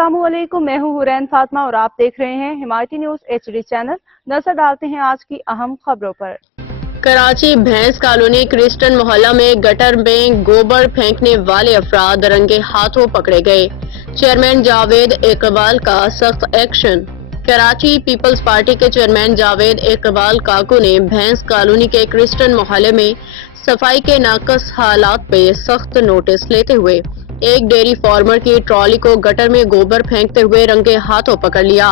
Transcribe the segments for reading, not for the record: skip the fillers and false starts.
अस्सलाम वालेकुम, मैं हूँ हुरैन फातिमा और आप देख रहे हैं हिमायती न्यूज़ HD चैनल। नजर डालते हैं आज की अहम खबरों पर। कराची भैंस कॉलोनी क्रिस्टन मोहल्ला में गटर में गोबर फेंकने वाले अफराद रंगे हाथों पकड़े गए। चेयरमैन जावेद इकबाल का सख्त एक्शन। कराची पीपल्स पार्टी के चेयरमैन जावेद इकबाल काकू ने भैंस कॉलोनी के क्रिस्टन मोहल्ले में सफाई के नाकस हालात पे सख्त नोटिस लेते हुए एक डेयरी फार्मर की ट्रॉली को गटर में गोबर फेंकते हुए रंगे हाथों पकड़ लिया।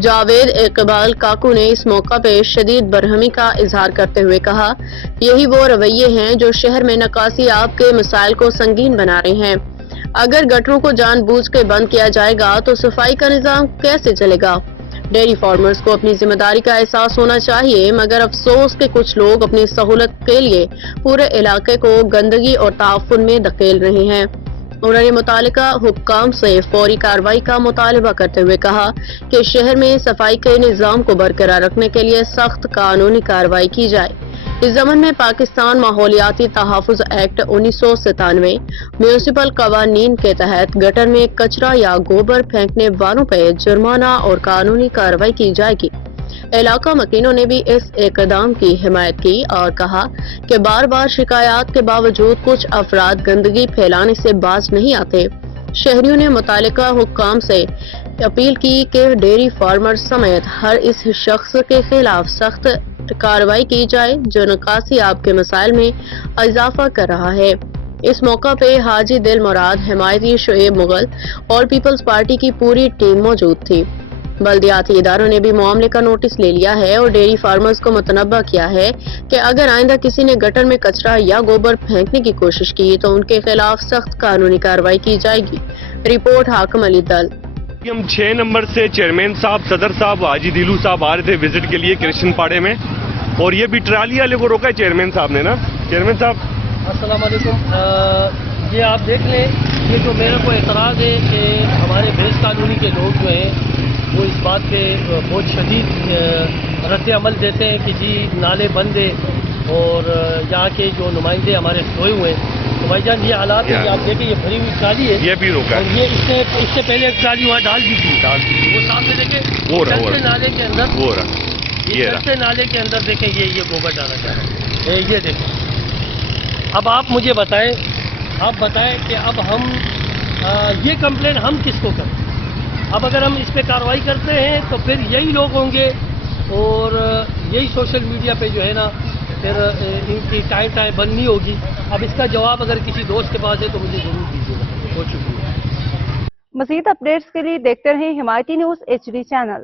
जावेद इकबाल काकू ने इस मौका पे शदीद बरहमी का इजहार करते हुए कहा, यही वो रवैये हैं जो शहर में निकासी आब के मसाइल को संगीन बना रहे हैं। अगर गटरों को जानबूझ के बंद किया जाएगा तो सफाई का निजाम कैसे चलेगा। डेयरी फार्मर्स को अपनी जिम्मेदारी का एहसास होना चाहिए, मगर अफसोस के कुछ लोग अपनी सहूलत के लिए पूरे इलाके को गंदगी और ताफुन में धकेल रहे हैं। उन्होंने मुतालिका हुक्काम से फौरी कार्रवाई का मुतालबा करते हुए कहा कि शहर में सफाई के निजाम को बरकरार रखने के लिए सख्त कानूनी कार्रवाई की जाए। इस ज़मन में पाकिस्तान माहौलियाती तहफ़्फ़ुज़ एक्ट 1997 म्यूनिसिपल कवानीन के तहत गटर में कचरा या गोबर फेंकने वालों पर जुर्माना और कानूनी कार्रवाई की जाएगी। इलाका मकीनों ने भी इस इक़दाम की हिमायत की और कहा कि बार बार शिकायत के बावजूद कुछ अफराद गंदगी फैलाने से बाज नहीं आते। शहरियों ने मुतालिका हुक्काम से अपील की कि डेयरी फार्मर समेत हर इस शख्स के खिलाफ सख्त कार्रवाई की जाए जो निकासी आब के मसाइल में इजाफा कर रहा है। इस मौका पे हाजी दिल मुराद, हिमायती शुएब मुगल और पीपल्स पार्टी की पूरी टीम मौजूद थी। बल्दियाती इदारों ने भी मामले का नोटिस ले लिया है और डेयरी फार्मर्स को मुतनब्बा किया है कि अगर आइंदा किसी ने गटर में कचरा या गोबर फेंकने की कोशिश की तो उनके खिलाफ सख्त कानूनी कार्रवाई की जाएगी। रिपोर्ट हाकिम अली दल। हम 6 नंबर से चेयरमैन साहब, सदर साहब, हाजी दिलू साहब आ रहे थे विजिट के लिए कृष्ण पाड़े में, और ये भी ट्राली वाले को रोका है चेयरमैन साहब ने ना। चेयरमैन साहब अस्सलाम वालेकुम। ये आप देख लें, ये जो मेरे को एतराज़ है कि हमारे भैंस कॉलोनी के लोग जो हैं वो इस बात पे बहुत शदीद रद्द अमल देते हैं कि जी नाले बंद है, और यहाँ के जो नुमाइंदे हमारे सोए हुए हैं। तो भाईजान ये हालात है, आप देखें ये भरी हुई ट्राली है, ये भी रोका और ये इससे पहले एक ट्राली वहाँ डाल दी थी। वो सामने देखें, वो नाले के अंदर, वो रहा, ये नाले के अंदर देखें ये गोबर डाला जा रहा है। ये देखें। अब आप मुझे बताएं, कि अब हम ये कंप्लेन हम किसको करें। अब अगर हम इस पे कार्रवाई करते हैं तो फिर यही लोग होंगे और यही सोशल मीडिया पे जो है ना फिर इनकी टाइम बंद नहीं होगी। अब इसका जवाब अगर किसी दोस्त के पास है तो मुझे जरूर दीजिएगा। बहुत शुक्रिया। मज़ीद अपडेट्स के लिए देखते रहें हिमायती न्यूज़ HD चैनल।